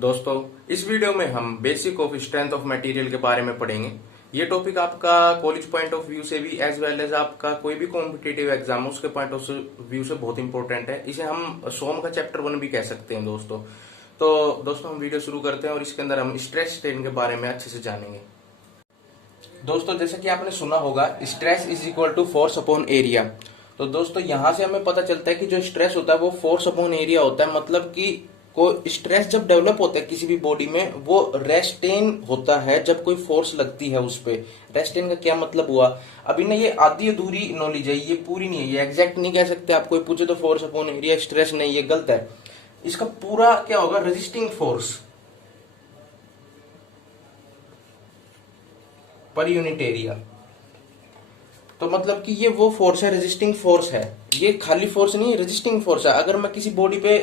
दोस्तों, इस वीडियो में हम basic of strength of material के बारे में पढ़ेंगे। ये टॉपिक आपका कॉलेज पॉइंट ऑफ व्यू से भी एज वेल एज आपका कोई भी कॉम्पिटिटिव एग्जाम उसके पॉइंट ऑफ व्यू से बहुत इंपॉर्टेंट है। इसे हम सोम का चैप्टर 1 भी कह सकते हैं दोस्तों। तो दोस्तों, हम वीडियो शुरू करते हैं और इसके अंदर हम स्ट्रेस स्ट्रेन के बारे में अच्छे से जानेंगे। दोस्तों, जैसे कि आपने सुना होगा, stress is equal to force upon area. तो दोस्तों, यहां से हमें पता चलता है कि जो स्ट्रेस होता है वो फोर्स अपॉन एरिया होता है। मतलब कि कोई स्ट्रेस जब डेवलप होता है किसी भी बॉडी में, वो रेस्टेन होता है जब कोई फोर्स लगती है उस पे। रेस्टेन का क्या मतलब हुआ? अभी ना ये आधी अधूरी नॉलेज है, ये पूरी नहीं है, ये एग्जैक्ट नहीं कह सकते। आप कोई पूछे तो फोर्स अपॉन एरिया स्ट्रेस नहीं, ये गलत है। इसका पूरा क्या होगा? Resisting force per unit area. तो मतलब कि ये वो फोर्स है, रेजिस्टिंग फोर्स है। ये खाली फोर्स नहीं, रेजिस्टिंग फोर्स है। अगर मैं किसी बॉडी पे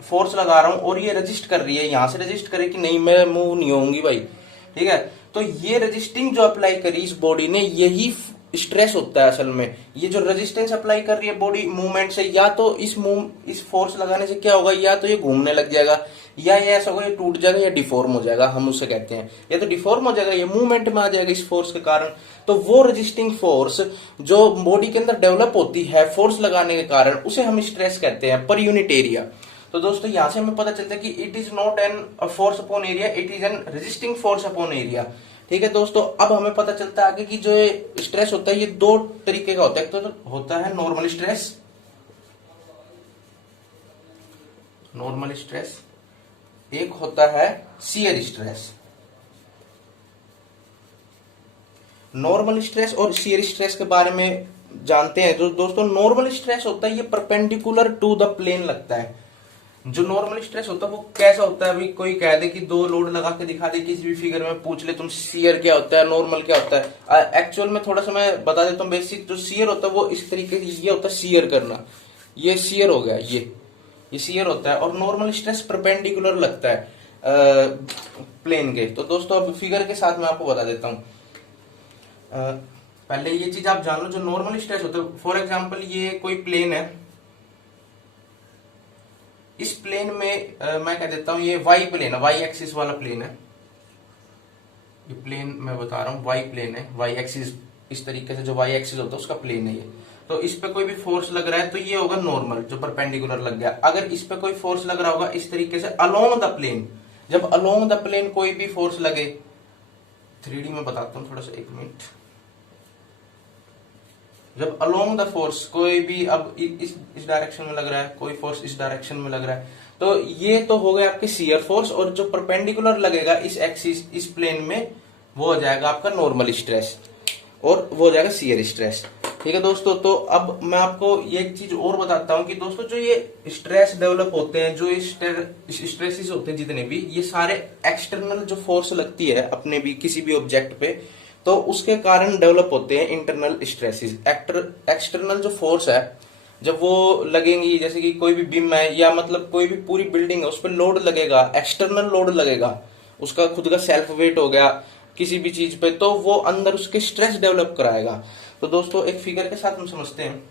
फोर्स लगा रहा हूं और ये रेजिस्ट कर रही है, यहां से रेजिस्ट करे कि नहीं मैं मूव नहीं होंगी भाई, ठीक है, तो ये रेजिस्टिंग जो अप्लाई करी इस बॉडी ने, यही स्ट्रेस होता है असल में। ये जो रेजिस्टेंस अप्लाई कर रही है बॉडी मूवमेंट से, या तो इस फोर्स लगाने से क्या होगा, या तो ये घूमने लग जाएगा, या ये ऐसा होगा ये टूट जाएगा या डिफॉर्म हो जाएगा, हम उसे कहते हैं। या तो डिफॉर्म हो जाएगा, ये मूवमेंट में आ जाएगा इस फोर्स के कारण। तो वो रेजिस्टिंग फोर्स जो बॉडी के अंदर डेवलप होती है फोर्स लगाने के कारण, उसे हम स्ट्रेस कहते हैं पर यूनिट एरिया। तो दोस्तों, यहां से हमें पता चलता है कि it is not an force upon area, it is an resisting force upon area. ठीक है दोस्तों, अब हमें पता चलता है आगे कि जो स्ट्रेस होता है ये दो तरीके का होता है। तो होता है नॉर्मल स्ट्रेस, नॉर्मल स्ट्रेस, एक होता है शियर स्ट्रेस। नॉर्मल स्ट्रेस और शियर स्ट्रेस के बारे में जानते हैं। तो दोस्तों, नॉर्मल स्ट्रेस होता है ये परपेंडिकुलर टू द प्लेन लगता है। जो नॉर्मल स्ट्रेस होता है वो कैसा होता है? अभी कोई कह दे कि दो लोड लगा के दिखा दे किसी भी फिगर में, पूछ ले तुम शियर क्या होता है, नॉर्मल क्या होता है। एक्चुअल में थोड़ा सा मैं बता देता हूँ बेसिक। जो शियर होता है वो इस तरीके से, ये होता है शियर करना, ये शियर हो गया, ये शियर होता है। और नॉर्मल स्ट्रेस परपेंडिकुलर लगता है प्लेन के। तो दोस्तों, अब फिगर के साथ मैं आपको बता देता हूँ। पहले ये चीज आप जान लो, जो नॉर्मल स्ट्रेस होता है, फॉर एग्जांपल ये कोई प्लेन है, इस प्लेन में मैं कह देता हूं ये वाई प्लेन है, वाई एक्सिस वाला प्लेन है। ये प्लेन मैं बता रहा हूं वाई प्लेन है, वाई एक्सिस, इस तरीके से जो वाई एक्सिस होता है उसका प्लेन है ये। तो इस पे कोई भी फोर्स लग रहा है तो ये होगा नॉर्मल, जो परपेंडिकुलर लग गया। अगर इस पे कोई फोर्स लग रहा होगा इस तरीके से अलोंग द प्लेन, जब अलोंग द प्लेन कोई भी फोर्स लगे, 3D में बताता हूं थोड़ा सा, एक मिनट। जब अलोंग द फोर्स कोई भी, अब इस डायरेक्शन में लग रहा है, कोई फोर्स इस डायरेक्शन में लग रहा है, तो ये तो हो गया आपके शियर फोर्स। और जो परपेंडिकुलर लगेगा इस एक्सिस, इस प्लेन में, वो हो जाएगा आपका नॉर्मल स्ट्रेस, और वो हो जाएगा शियर स्ट्रेस। ठीक है दोस्तों, तो अब मैं आपको एक चीज और बताता हूं कि दोस्तों, जो ये स्ट्रेस डेवलप होते हैं, जो स्ट्रेसेस होते हैं जितने भी, ये सारे एक्सटर्नल जो फोर्स लगती है अपने भी किसी भी ऑब्जेक्ट पे, तो उसके कारण डेवलप होते हैं इंटरनल स्ट्रेसेस। एक्सटर्नल जो फोर्स है जब वो लगेंगी, जैसे कि कोई भी बीम है, या मतलब कोई भी पूरी बिल्डिंग है, उस पर लोड लगेगा, एक्सटर्नल लोड लगेगा, उसका खुद का सेल्फ वेट हो गया किसी भी चीज पे, तो वो अंदर उसके स्ट्रेस डेवलप कराएगा। तो दोस्तों, एक फिगर के साथ हम समझते हैं।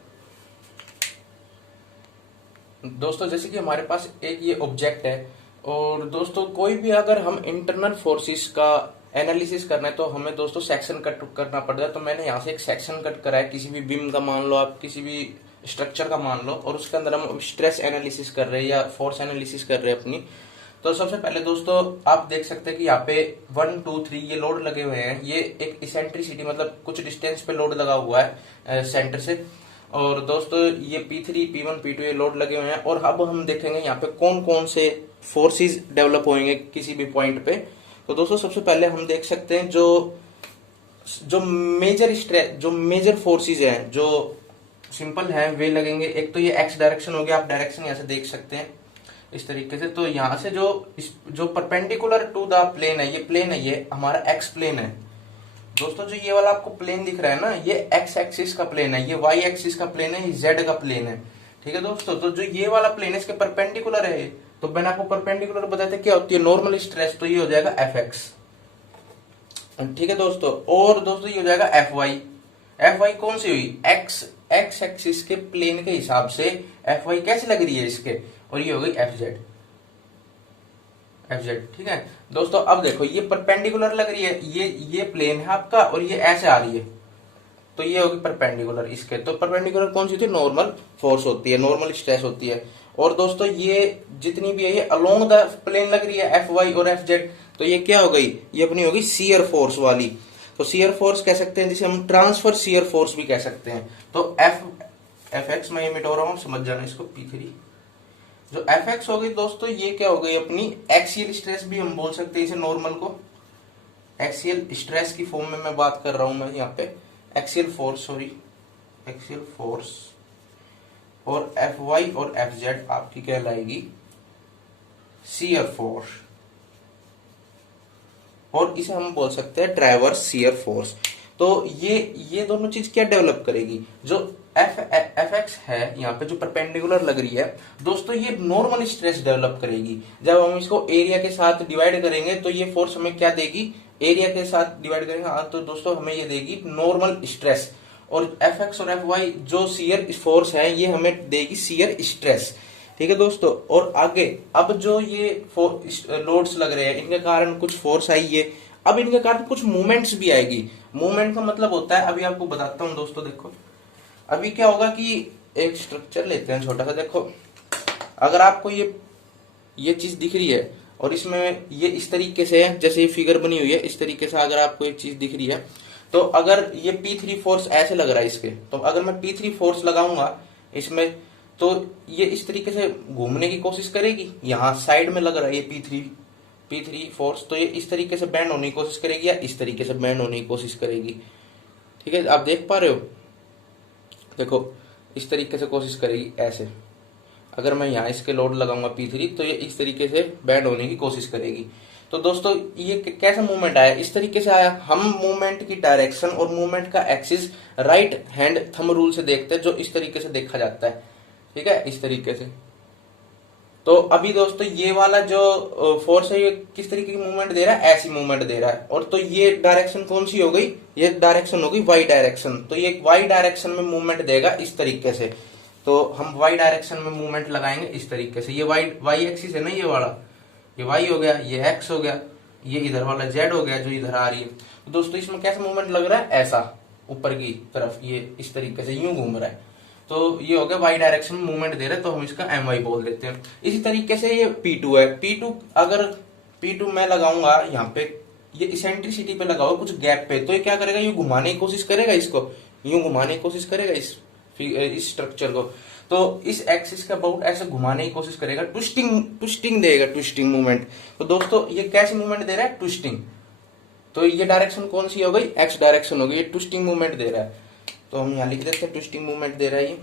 दोस्तों, जैसे कि हमारे पास एक ये ऑब्जेक्ट है, और दोस्तों कोई भी अगर हम इंटरनल फोर्सेस का एनालिसिस करना है तो हमें दोस्तों सेक्शन कट करना पड़ता है। तो मैंने यहाँ से एक सेक्शन कट करा है, किसी भी बीम का मान लो, आप किसी भी स्ट्रक्चर का मान लो, और उसके अंदर हम स्ट्रेस एनालिसिस कर रहे हैं या फोर्स एनालिसिस कर रहे हैं अपनी। तो सबसे पहले दोस्तों आप देख सकते हैं कि यहाँ पे 1 2 3 ये लोड लगे हुए हैं। ये एक इसेंट्रिसिटी, मतलब कुछ डिस्टेंस पे लोड लगा हुआ है सेंटर से। और दोस्तों ये P3 P1 P2 ये लोड लगे हुए हैं। और अब हम देखेंगे यहाँ पे कौन कौन से फोर्सेस डेवलप होंगे किसी भी पॉइंट पे। तो दोस्तों, सबसे पहले हम देख सकते हैं जो मेजर स्ट्रेस, जो मेजर फोर्सेस हैं, जो सिंपल है, वे लगेंगे। एक तो ये एक्स डायरेक्शन हो गया, आप डायरेक्शन यहाँ से देख सकते हैं इस तरीके से। तो यहाँ से जो परपेंडिकुलर टू द प्लेन है, ये प्लेन है, ये हमारा एक्स प्लेन है। दोस्तों, जो ये वाला आपको प्लेन दिख रहा है ना, ये एक्स एक्सिस का प्लेन है, ये वाई एक्सिस का प्लेन है, ये जेड का प्लेन है। ठीक है दोस्तों, तो जो ये वाला प्लेन है इसके परपेंडिकुलर है। तो मैंने आपको परपेंडिकुलर बताया था क्या होती है नॉर्मल स्ट्रेस, तो ये हो जाएगा एफ एक्स। ठीक है दोस्तों, और दोस्तों ये हो जाएगा एफ वाई। एफ वाई कौन सी हुई? एक्स एक्सिस के प्लेन के हिसाब से एफ वाई कैसी लग रही है इसके, और ये हो गई एफ जेड। एफ जेड, ठीक है दोस्तों। अब देखो ये परपेंडिकुलर लग रही है, ये प्लेन है आपका और ये ऐसे आ रही है, तो ये होगी परपेंडिकुलर इसके। तो परपेंडिकुलर कौन सी होती है? नॉर्मल फोर्स होती है, नॉर्मल स्ट्रेस होती है। और दोस्तों ये जितनी भी है ये अलोंग द प्लेन लग रही है, एफ वाई और एफ जेड, तो ये क्या हो गई? ये अपनी होगी शियर फोर्स वाली। तो शियर फोर्स कह सकते हैं जिसे हम ट्रांसफर शियर फोर्स भी कह सकते हैं। तो एफ एक्स में ये मिटा रहा हूं, समझ जाना इसको, P3 जो एफ एक्स हो गई दोस्तों, ये क्या हो गई? अपनी एक्सियल स्ट्रेस भी हम बोल सकते हैं इसे, नॉर्मल को एक्सियल स्ट्रेस की फॉर्म में मैं बात कर रहा हूं मैं यहाँ पे, axial force, sorry axial force. और एफ वाई और एफ जेड आपकी कहलाएगी शियर फोर्स, और इसे हम बोल सकते हैं ट्रैवर्स शियर फोर्स। तो ये दोनों चीज क्या डेवलप करेगी? जो एफ एक्स है यहाँ पे जो परपेंडिकुलर लग रही है दोस्तों, ये नॉर्मल स्ट्रेस डेवलप करेगी। जब हम इसको एरिया के साथ डिवाइड करेंगे तो ये फोर्स हमें क्या देगी? एरिया के साथ डिवाइड करेंगे तो दोस्तों हमें ये देगी नॉर्मल स्ट्रेस। और एफ एक्स और एफ वाई जो शियर फोर्स है ये हमें देगी शियर स्ट्रेस, ठीक है दोस्तों। और आगे अब जो ये लोड्स लग रहे हैं इनके कारण कुछ फोर्स आई है, अब इनके कारण कुछ मूवमेंट्स भी आएगी। मूवमेंट का मतलब होता है, अभी आपको बताता हूं दोस्तों, देखो अभी क्या होगा कि एक स्ट्रक्चर लेते हैं छोटा सा। देखो अगर आपको ये चीज दिख रही है और इसमें ये इस तरीके से है, जैसे ये फिगर बनी हुई है इस तरीके से, अगर आपको एक चीज दिख रही है तो अगर ये P3 फोर्स ऐसे लग रहा है इसके, तो अगर मैं P3 फोर्स लगाऊंगा इसमें तो ये इस तरीके से घूमने की कोशिश करेगी। यहाँ साइड में लग रहा है ये P3 फोर्स, तो ये इस तरीके से बैंड होने की कोशिश करेगी या इस तरीके से बैंड होने की कोशिश करेगी, ठीक है। आप देख पा रहे हो, देखो इस तरीके से कोशिश करेगी ऐसे। अगर मैं यहाँ इसके लोड लगाऊंगा P3 तो ये इस तरीके से बैंड होने की कोशिश करेगी। तो दोस्तों ये कैसा मूवमेंट आया? इस तरीके से आया। हम मूवमेंट की डायरेक्शन और मूवमेंट का axis right hand thumb rule से देखते हैं, जो इस तरीके से देखा जाता है, ठीक है, इस तरीके से। तो अभी दोस्तों ये वाला जो फोर्स है ये किस तरीके की मूवमेंट दे रहा है? ऐसी मूवमेंट दे रहा है। और तो ये डायरेक्शन कौन सी हो गई? ये डायरेक्शन हो गई वाई डायरेक्शन। तो ये वाई डायरेक्शन में मूवमेंट देगा इस तरीके से। तो हम वाई डायरेक्शन में मूवमेंट लगाएंगे इस तरीके से। ये वाई एक्सिस है ना, ये वाला, ये वाई हो गया, ये एक्स हो गया, ये इधर वाला जेड हो गया जो इधर आ रही है। तो दोस्तों इसमें कैसा मूवमेंट लग रहा है? ऐसा ऊपर की तरफ, ये इस तरीके से यूं घूम रहा है। तो ये हो गया वाई डायरेक्शन में मूवमेंट दे रहा है, तो हम इसका एम वाई बोल देते हैं। इसी तरीके से ये P2 है। P2 अगर P2 मैं लगाऊंगा यहाँ पे, ये इसेंट्रिसिटी पे लगाओ कुछ गैप पे, तो ये क्या करेगा? ये घुमाने की कोशिश करेगा, इसको यूं घुमाने की कोशिश करेगा इस स्ट्रक्चर को। तो इस एक्सिस का अबाउट ऐसे घुमाने की कोशिश करेगा, ट्विस्टिंग देगा, ट्विस्टिंग मूवमेंट। तो दोस्तों ये कैसी मूवमेंट दे रहा है? ट्विस्टिंग। तो ये डायरेक्शन कौन सी हो गई? एक्स डायरेक्शन हो गई, ये ट्विस्टिंग मूवमेंट दे रहा है। तो हम यहाँ लिख देते हैं ट्विस्टिंग मूवमेंट दे रहा है ये,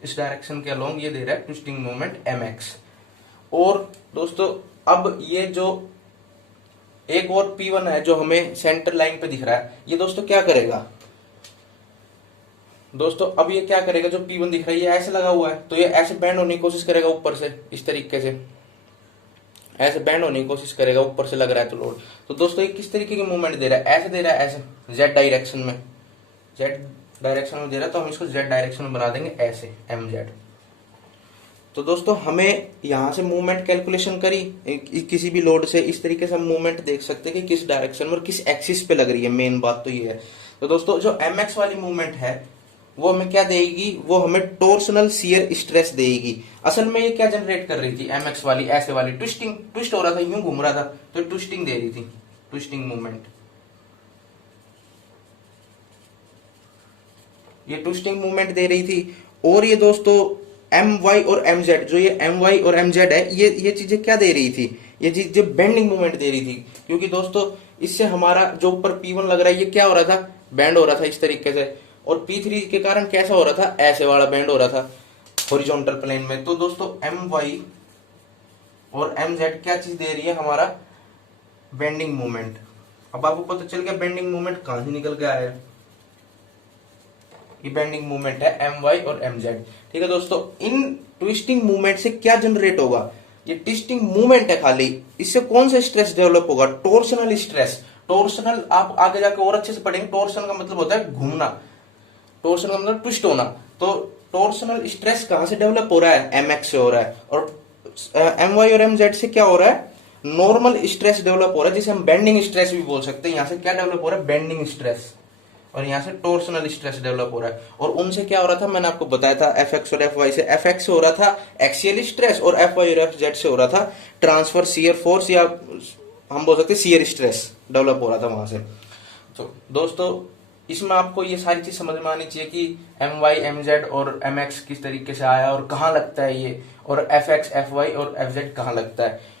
इस डायरेक्शन के अलोंग ये दे रहा है ट्विस्टिंग मूवमेंट mx। और दोस्तों अब ये जो एक और P1 है जो हमें सेंटर लाइन पे दिख रहा है, ये दोस्तों क्या करेगा? दोस्तों अब ये क्या करेगा? जो P1 दिख रहा है ये ऐसे लगा हुआ है, तो ये ऐसे बैंड होने की कोशिश करेगा ऊपर से, इस तरीके से ऐसे बैंड होने की कोशिश करेगा, ऊपर से लग रहा है तो लोड। तो दोस्तों ये किस तरीके की मूवमेंट दे रहा है? ऐसे दे रहा है, ऐसे जेड डायरेक्शन में, जेड डायरेक्शन में दे रहा है, तो हम इसको जेड डायरेक्शन में बना देंगे ऐसे, एम जेड। तो दोस्तों हमें यहां से मूवमेंट कैलकुलेशन करी किसी भी लोड से, इस तरीके से हम मूवमेंट देख सकते हैं कि किस डायरेक्शन में और किस एक्सिस पे लग रही है। मेन बात तो ये है। तो दोस्तों जो mx वाली मूवमेंट है वो हमें क्या देगी? वो हमें टोर्सनल शियर स्ट्रेस देगी। असल में ये क्या जनरेट कर रही थी? mx वाली ऐसे वाली ट्विस्ट हो रहा था, यूं घूम रहा था, तो ट्विस्टिंग दे रही थी, ट्विस्टिंग मूवमेंट। ये ट्विस्टिंग मूवमेंट दे रही थी। और ये दोस्तों एम वाई और एम जेड, जो ये एम वाई और एम जेड है, ये चीजें क्या दे रही थी? ये चीजें बेंडिंग मूवमेंट दे रही थी। क्योंकि दोस्तों इससे हमारा जो ऊपर P1 लग रहा है ये क्या हो रहा था? बैंड हो रहा था इस तरीके से। और P3 के कारण कैसा हो रहा था? ऐसे वाला बैंड हो रहा था हॉरिजॉन्टल प्लेन में। तो दोस्तों एम वाई और एम जेड क्या चीज दे रही है? हमारा बेंडिंग मूवमेंट। अब आपको पता चल गया बेंडिंग मूवमेंट कहां से निकल के आया है। ये बेंडिंग मूवमेंट है एम वाई और एम जेड, ठीक है दोस्तों। इन ट्विस्टिंग मूवमेंट से क्या जनरेट होगा? ये ट्विस्टिंग मूवमेंट है खाली, इससे कौन सा स्ट्रेस डेवलप होगा? Torsional stress. टोर्शनल आप आगे जाकर और अच्छे से पढ़ेंगे। टोर्शन का मतलब होता है घूमना, टोर्शन का मतलब ट्विस्ट होना। तो टोर्शनल स्ट्रेस कहां से डेवलप हो रहा है? mx से हो रहा है। और एम वाई और एम जेड से क्या हो रहा है, नॉर्मल स्ट्रेस डेवलप हो रहा है, जिसे हम बेंडिंग स्ट्रेस भी बोल सकते हैं। यहां से क्या डेवलप हो रहा है, बेंडिंग स्ट्रेस, और यहां से टोर्सनल स्ट्रेस डेवलप हो रहा है। और उनसे क्या हो रहा था, मैंने आपको बताया था, एफ एक्स और एफ वाई से, एफ एक्स से हो रहा था एक्सियल स्ट्रेस, और एफ वाई और एफ जेड से हो रहा था ट्रांसफर शियर फोर्स, या हम बोल सकते शियर स्ट्रेस डेवलप हो रहा था वहां से। तो दोस्तों इसमें आपको ये सारी चीज समझ में आनी चाहिए कि एम वाई एम जेड और एम एक्स किस तरीके से आया और कहाँ लगता है ये, और एफ एक्स एफ वाई और एफ जेड कहाँ लगता है।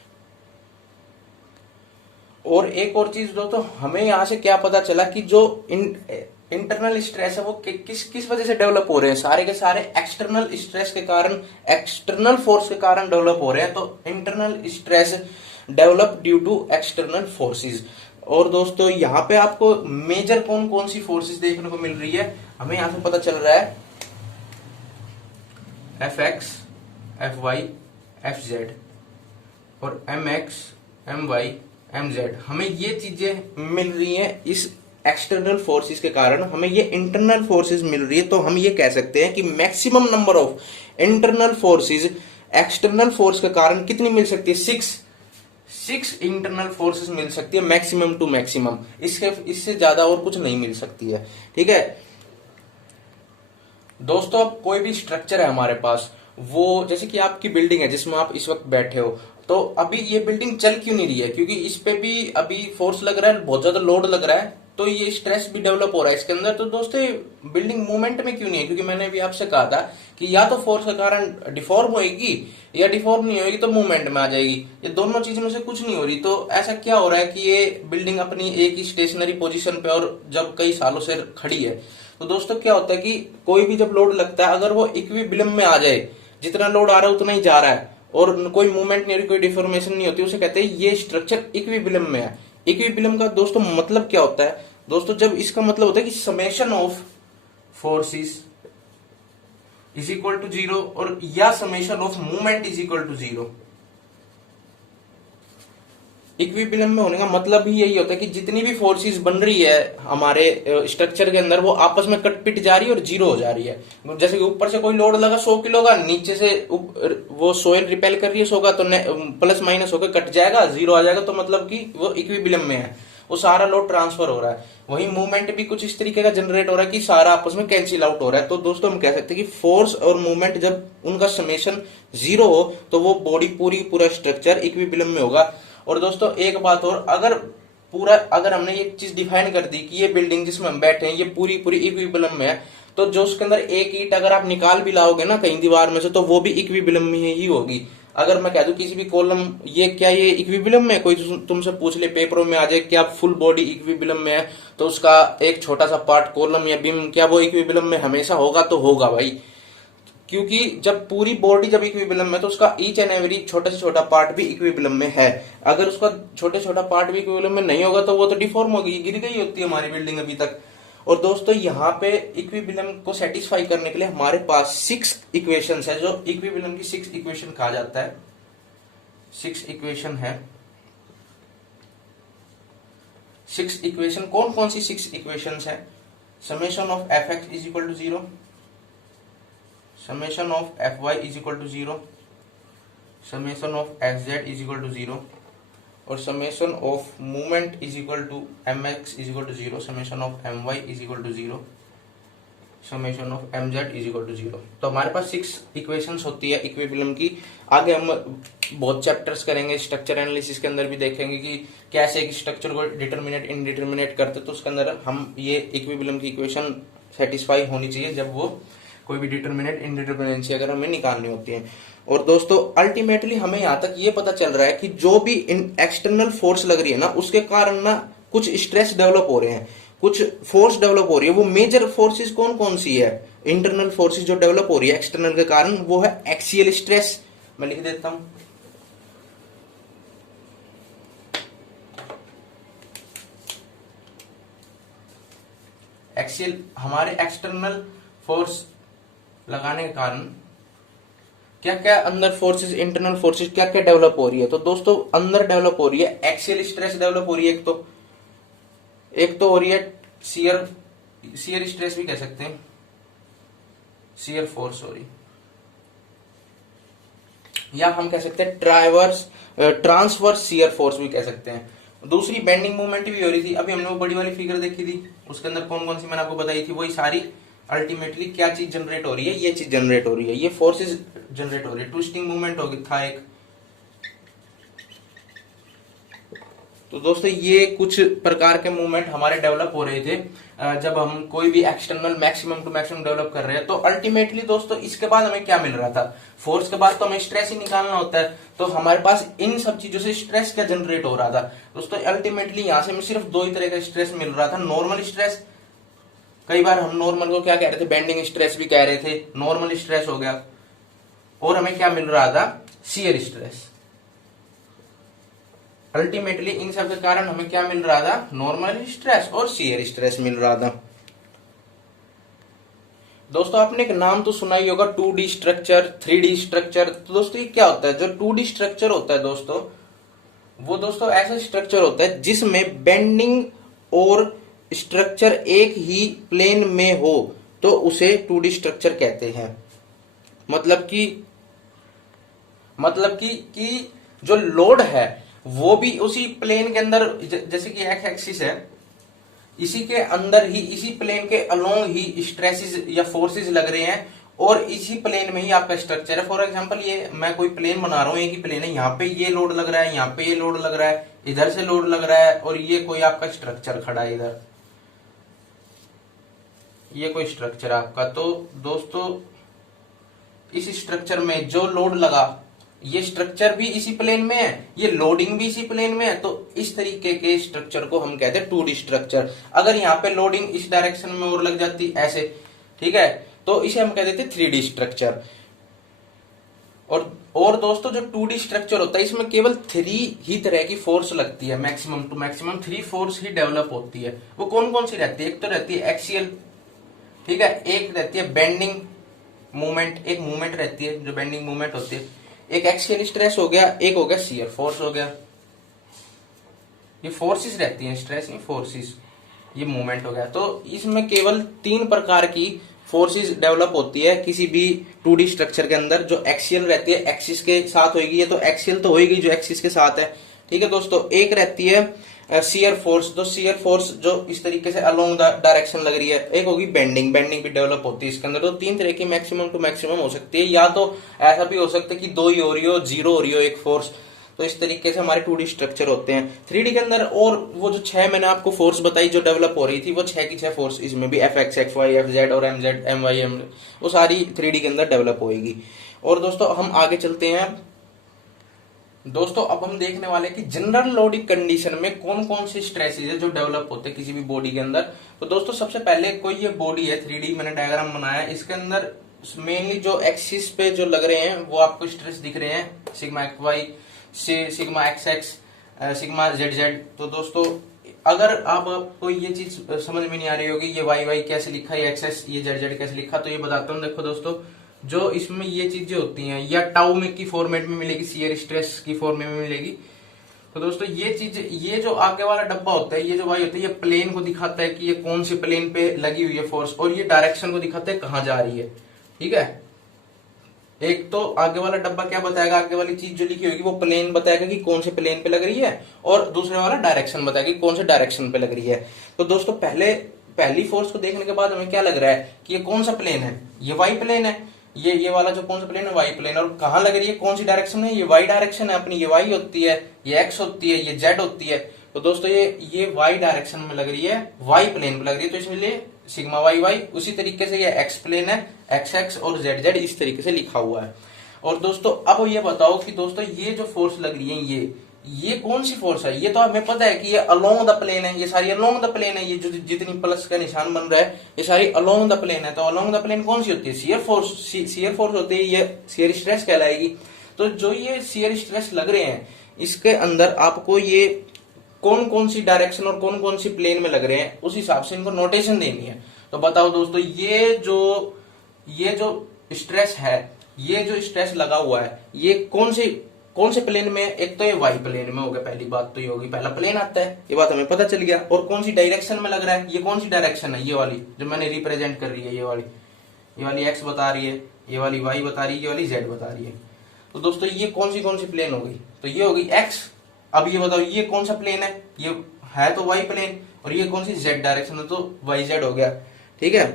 और एक और चीज दोस्तों, हमें यहां से क्या पता चला कि जो इंटरनल स्ट्रेस है वो किस किस वजह से डेवलप हो रहे हैं, सारे के सारे एक्सटर्नल स्ट्रेस के कारण, एक्सटर्नल फोर्स के कारण डेवलप हो रहे हैं। तो internal stress develop due to external forces. और दोस्तों यहाँ पे आपको मेजर कौन कौन सी फोर्सेस देखने को मिल रही है, हमें यहां से पता चल रहा है F X F Y F Z और M X M Y M Z, हमें ये चीजें मिल रही हैं इस एक्सटर्नल फोर्सेस के कारण, हमें ये इंटरनल फोर्सेस मिल रही है। तो हम ये कह सकते हैं कि maximum number of internal forces external force के कारण कितनी मिल सकती है, सिक्स इंटरनल फोर्सेस मिल सकती है मैक्सिमम टू मैक्सिमम, इससे ज्यादा और कुछ नहीं मिल सकती है। ठीक है दोस्तों, अब कोई भी स्ट्रक्चर है हमारे पास, वो जैसे कि आपकी बिल्डिंग है जिसमें आप इस वक्त बैठे हो, तो अभी ये बिल्डिंग चल क्यों नहीं रही है, क्योंकि इस पे भी अभी फोर्स लग रहा है, बहुत ज्यादा लोड लग रहा है, तो ये स्ट्रेस भी डेवलप हो रहा है इसके अंदर। तो दोस्तों बिल्डिंग मूवमेंट में क्यों नहीं है, क्योंकि मैंने भी आपसे कहा था कि या तो फोर्स के कारण डिफॉर्म होगी, या डिफॉर्म नहीं होगी तो मूवमेंट में आ जाएगी, ये दोनों चीज में से कुछ नहीं हो रही। तो ऐसा क्या हो रहा है कि ये बिल्डिंग अपनी एक ही स्टेशनरी पोजीशन पे और जब कई सालों से खड़ी है, तो दोस्तों क्या होता है कि कोई भी जब लोड लगता है, अगर वो इक्विलिब्रियम में आ जाए, जितना लोड आ रहा है उतना ही जा रहा है और कोई मूवमेंट नहीं हो रही, कोई डिफॉर्मेशन नहीं होती, उसे कहते हैं ये स्ट्रक्चर इक्विलिब्रियम में है। इक्विलिब्रियम का दोस्तों मतलब क्या होता है दोस्तों, जब इसका मतलब होता है कि summation of forces is equal to zero, और या summation of movement is equal to zero. Equilibrium में होने का मतलब ही यही होता है कि जितनी भी फोर्सेस बन रही है हमारे स्ट्रक्चर के अंदर, वो आपस में कट पिट जा रही है और जीरो हो जा रही है। जैसे कि ऊपर से कोई लोड लगा 100 किलो का, नीचे से वो सोयल रिपेल कर रही है 100 का, तो प्लस माइनस होकर कट जाएगा, जीरो आ जाएगा, तो मतलब कि वो इक्विलिब्रियम में है, वो सारा लोड ट्रांसफर हो रहा है। वही मूवमेंट भी कुछ इस तरीके का जनरेट हो रहा है कि सारा आपस में कैंसिल आउट हो रहा है। तो दोस्तों हम कह सकते हैं कि फोर्स और मूवमेंट जब उनका समेशन जीरो हो, तो वो बॉडी पूरा स्ट्रक्चर इक्विलिब्रियम में होगा। और दोस्तों एक बात और, अगर हमने ये चीज डिफाइन कर दी कि ये बिल्डिंग जिसमें हम बैठे हैं ये पूरी इक्विलिब्रियम में है, तो जो उसके अंदर एक ईंट अगर आप निकाल भी लाओगे ना कहीं दीवार में से, तो वो भी इक्विलिब्रियम में ही होगी। अगर मैं कह दूं किसी भी कॉलम, ये क्या ये इक्विलिब्रियम में, कोई तुमसे पूछ ले पेपरों में आ जाए कि आप फुल बॉडी इक्विलिब्रियम में है, तो उसका एक छोटा सा पार्ट कॉलम या बीम, क्या वो इक्विलिब्रियम में हमेशा होगा? तो होगा भाई, क्योंकि जब पूरी बॉडी जब इक्विलिब्रियम में, तो उसका ईच एंड एवरी छोटा से छोटा पार्ट भी इक्विलिब्रियम में है। अगर उसका छोटे छोटा पार्ट भी इक्विलिब्रियम में नहीं होगा, तो वो तो डिफॉर्म होगी, गिर गई होती है हमारी बिल्डिंग अभी तक। और दोस्तों यहाँ पे इक्विलिब्रियम को सेटिस्फाई करने के लिए हमारे पास 6 इक्वेशंस है, जो इक्विलिब्रियम की 6 इक्वेशन कहा जाता है। 6 इक्वेशन है। 6 इक्वेशन कौन कौन सी 6 इक्वेशंस है? Summation of F x is equal to 0, summation of fy is equal to 0, summation of fz is equal to 0, और summation of movement is equal to mx is equal to 0, summation of my is equal to 0, summation of mz is equal to 0। तो हमारे पास 6 equations होती है equilibrium की। आगे हम बहुत chapters करेंगे, स्ट्रक्चर एनालिसिस के अंदर भी देखेंगे कि कैसे एक स्ट्रक्चर को डिटरमिनेट इनडिटरमिनेट करते, तो उसके अंदर हम ये इक्विलिब्रियम की इक्वेशन सेटिस्फाई होनी चाहिए जब वो कोई भी डिटरमिनेट इनडिटरमिनेंसी अगर हमें निकालनी होती है। और दोस्तों अल्टीमेटली हमें यहां तक ये पता चल रहा है कि जो भी एक्सटर्नल फोर्स लग रही है ना, उसके कारण ना कुछ स्ट्रेस डेवलप हो रहे हैं, कुछ फोर्स डेवलप हो रही है। वो मेजर फोर्सेस कौन कौन सी है? इंटरनल फोर्सेस जो डेवलप हो रही है एक्सटर्नल के कारण, वो है एक्सियल स्ट्रेस। मैं लिख देता हूं, एक्सियल हमारे एक्सटर्नल फोर्स लगाने के कारण क्या क्या अंदर फोर्सेस, इंटरनल फोर्सेस क्या क्या डेवलप हो रही है? तो दोस्तों अंदर डेवलप हो रही है एक्सियल स्ट्रेस डेवलप हो रही है। एक तो हो रही है शियर स्ट्रेस भी कह सकते हैं, शियर फोर्स हो रही। या हम कह सकते हैं ट्रांसवर्स शियर फोर्स भी कह सकते हैं। दूसरी बेंडिंग मूवमेंट भी हो रही थी। अभी हमने वो बड़ी वाली फिगर देखी थी, उसके अंदर कौन कौन सी मैंने आपको बताई थी, वही सारी अल्टीमेटली क्या चीज जनरेट हो रही है, ये चीज जनरेट हो रही है, ये फोर्सेज जनरेट हो रही है। ट्विस्टिंग मूवमेंट हो था एक। तो दोस्तों ये कुछ प्रकार के मूवमेंट हमारे डेवलप हो रहे थे जब हम कोई भी external maximum to maximum develop कर रहे हैं। तो अल्टीमेटली दोस्तों इसके बाद हमें क्या मिल रहा था, फोर्स के बाद तो हमें स्ट्रेस ही निकालना होता है। तो हमारे पास इन सब चीजों से स्ट्रेस क्या जनरेट हो रहा था दोस्तों, अल्टीमेटली यहां से हमें सिर्फ दो ही तरह का स्ट्रेस मिल रहा था। नॉर्मल स्ट्रेस, कई बार हम नॉर्मल को क्या कह रहे थे, बेंडिंग स्ट्रेस भी कह रहे थे, नॉर्मल स्ट्रेस हो गया। और हमें क्या मिल रहा था, शियर स्ट्रेस। अल्टीमेटली इन सब के कारण हमें क्या मिल रहा था, नॉर्मल स्ट्रेस और शियर स्ट्रेस मिल रहा था। दोस्तों आपने एक नाम तो सुना ही होगा, 2D स्ट्रक्चर, 3D स्ट्रक्चर। तो दोस्तों ये क्या होता है, जो 2D स्ट्रक्चर होता है दोस्तों, वो दोस्तों ऐसा स्ट्रक्चर होता है जिसमें बेंडिंग और स्ट्रक्चर एक ही प्लेन में हो, तो उसे 2D स्ट्रक्चर कहते हैं। मतलब कि जो लोड है वो भी उसी प्लेन के अंदर, जैसे कि एक्स एक्सिस है, इसी के अंदर ही, इसी प्लेन के अलोंग ही स्ट्रेसेस या फोर्सेस लग रहे हैं, और इसी प्लेन में ही आपका स्ट्रक्चर है। फॉर एग्जांपल ये मैं कोई प्लेन बना रहा हूं, एक ही प्लेन है, यहाँ पे ये लोड लग रहा है, यहाँ पे ये लोड लग रहा है, इधर से लोड लग रहा है, और ये कोई आपका स्ट्रक्चर खड़ा है इधर, ये कोई स्ट्रक्चर आपका। तो दोस्तों इस स्ट्रक्चर में जो लोड लगा, ये स्ट्रक्चर भी इसी प्लेन में है, ये लोडिंग भी इसी प्लेन में है, तो इस तरीके के स्ट्रक्चर को हम कहते हैं 2D स्ट्रक्चर। अगर यहाँ पे लोडिंग इस डायरेक्शन में और लग जाती ऐसे, ठीक है, तो इसे हम कह देते हैं 3D स्ट्रक्चर। और दोस्तों जो 2D स्ट्रक्चर होता है, इसमें केवल 3 ही तरह की फोर्स लगती है, मैक्सिमम टू मैक्सिमम 3 फोर्स ही डेवलप होती है। वो कौन कौन सी रहती है, एक तो रहती है एक्सियल, ठीक है, एक रहती है बेंडिंग मूवमेंट, एक मूवमेंट रहती है जो बेंडिंग मूवमेंट होती है, एक एक्सियल स्ट्रेस हो गया, एक हो गया शियर फोर्स हो गया। ये फोर्सेस रहती हैं, स्ट्रेस नहीं, फोर्सेस, ये मूवमेंट हो गया। तो इसमें केवल 3 प्रकार की फोर्सेस डेवलप होती है किसी भी 2D स्ट्रक्चर के अंदर। जो एक्सियल रहती है, एक्सिस के साथ होगी, ये तो एक्सियल तो होगी जो एक्सिस के साथ है, ठीक है दोस्तों। एक रहती है शियर फोर्स, तो शियर फोर्स जो इस तरीके से अलोंग द डायरेक्शन लग रही है। एक होगी बेंडिंग, बेंडिंग भी डेवलप होती है इसके अंदर। तो 3 तरह की मैक्सिमम टू मैक्सिमम हो सकती है, या तो ऐसा भी हो सकता है कि 2 ही हो रही हो, 0 हो रही हो एक फोर्स। तो इस तरीके से हमारे 2D स्ट्रक्चर होते हैं। 3D के अंदर और वो जो 6 मैंने आपको फोर्स बताई जो डेवलप हो रही थी, वो 6 की 6 फोर्स, इसमें भी FX, FY, FZ और MZ, MY, M, वो सारी 3D के अंदर डेवलप होगी। और दोस्तों हम आगे चलते हैं। दोस्तों अब हम देखने वाले कि जनरल लोडिंग कंडीशन में कौन कौन से स्ट्रेसेस है जो डेवलप होते हैं किसी भी बॉडी के अंदर। तो दोस्तों सबसे पहले कोई ये बॉडी है, 3D मैंने डायग्राम बनाया, इसके अंदर मेनली जो एक्सिस पे जो लग रहे हैं वो आपको स्ट्रेस दिख रहे हैं, सिग्मा XY से सिग्मा XX, सिग्मा ZZ। तो दोस्तों अगर आपको ये चीज समझ में नहीं आ रही होगी, ये YY कैसे लिखा है, XS, ये ZZ कैसे लिखा, तो ये बताता हूँ। देखो दोस्तों, जो इसमें ये चीजें होती हैं, या टाउ में की फॉर्मेट में मिलेगी, शियर स्ट्रेस की फॉर्मेट में मिलेगी। तो दोस्तों ये चीज, ये जो आगे वाला डब्बा होता है, ये जो वाई होता है, ये प्लेन को दिखाता है कि ये कौन से प्लेन पे लगी हुई है फोर्स, और ये डायरेक्शन को दिखाता है कहाँ जा रही है, ठीक है। एक तो आगे वाला डब्बा क्या बताएगा, आगे वाली चीज जो लिखी होगी वो प्लेन बताएगा कि कौन से प्लेन पे लग रही है, और दूसरे वाला डायरेक्शन बताएगा कि कौन से डायरेक्शन पे लग रही है। तो दोस्तों पहली फोर्स को देखने के बाद हमें क्या लग रहा है कि ये कौन सा प्लेन है, ये वाई प्लेन है, ये वाला जो कौन सा प्लेन है, वाई प्लेन। और कहाँ लग रही है, कौन सी डायरेक्शन है, ये वाई डायरेक्शन है अपनी, ये वाई होती है, ये एक्स होती है, ये जेड होती है। तो दोस्तों ये वाई डायरेक्शन में लग रही है, वाई प्लेन पे लग रही है, तो इसलिए सिग्मा वाई वाई। उसी तरीके से ये एक्स प्लेन है, एक्स एक्स और जेड जेड इस तरीके से लिखा हुआ है। और दोस्तों अब ये बताओ कि दोस्तों ये जो फोर्स लग रही है, ये कौन सी फोर्स है। ये तो हमें पता है कि ये अलोंग द प्लेन है, ये सारी अलोंग द प्लेन है, ये जो जितनी प्लस का निशान बन रहा है ये सारी अलोंग द प्लेन है। तो अलोंग द प्लेन कौन सी होती है, शियर फोर्स, शियर फोर्स होती है, ये शियर स्ट्रेस कहलाएगी। तो जो ये शियर स्ट्रेस लग रहे हैं, इसके अंदर आपको ये कौन कौन सी डायरेक्शन और कौन कौन सी प्लेन में लग रहे हैं, उस हिसाब से इनको नोटेशन देनी है। तो बताओ दोस्तों, ये जो स्ट्रेस है, ये जो स्ट्रेस लगा हुआ है, ये कौन से प्लेन में, एक तो ये वाई प्लेन में हो गया, पहली बात तो ये होगी, पहला प्लेन आता है, ये बात हमें पता चल गया। और कौन सी डायरेक्शन में लग रहा है, ये कौन सी डायरेक्शन है, ये वाली जो मैंने रिप्रेजेंट कर रही है, ये वाली एक्स बता रही है, ये वाली वाई बता रही है, ये वाली जेड बता रही है। तो दोस्तों ये कौन सी प्लेन हो गई, तो ये हो गई एक्स। अब ये बताओ ये कौन सा प्लेन है, ये है तो वाई प्लेन, और ये कौन सी जेड डायरेक्शन है, तो वाई जेड हो गया। ठीक है,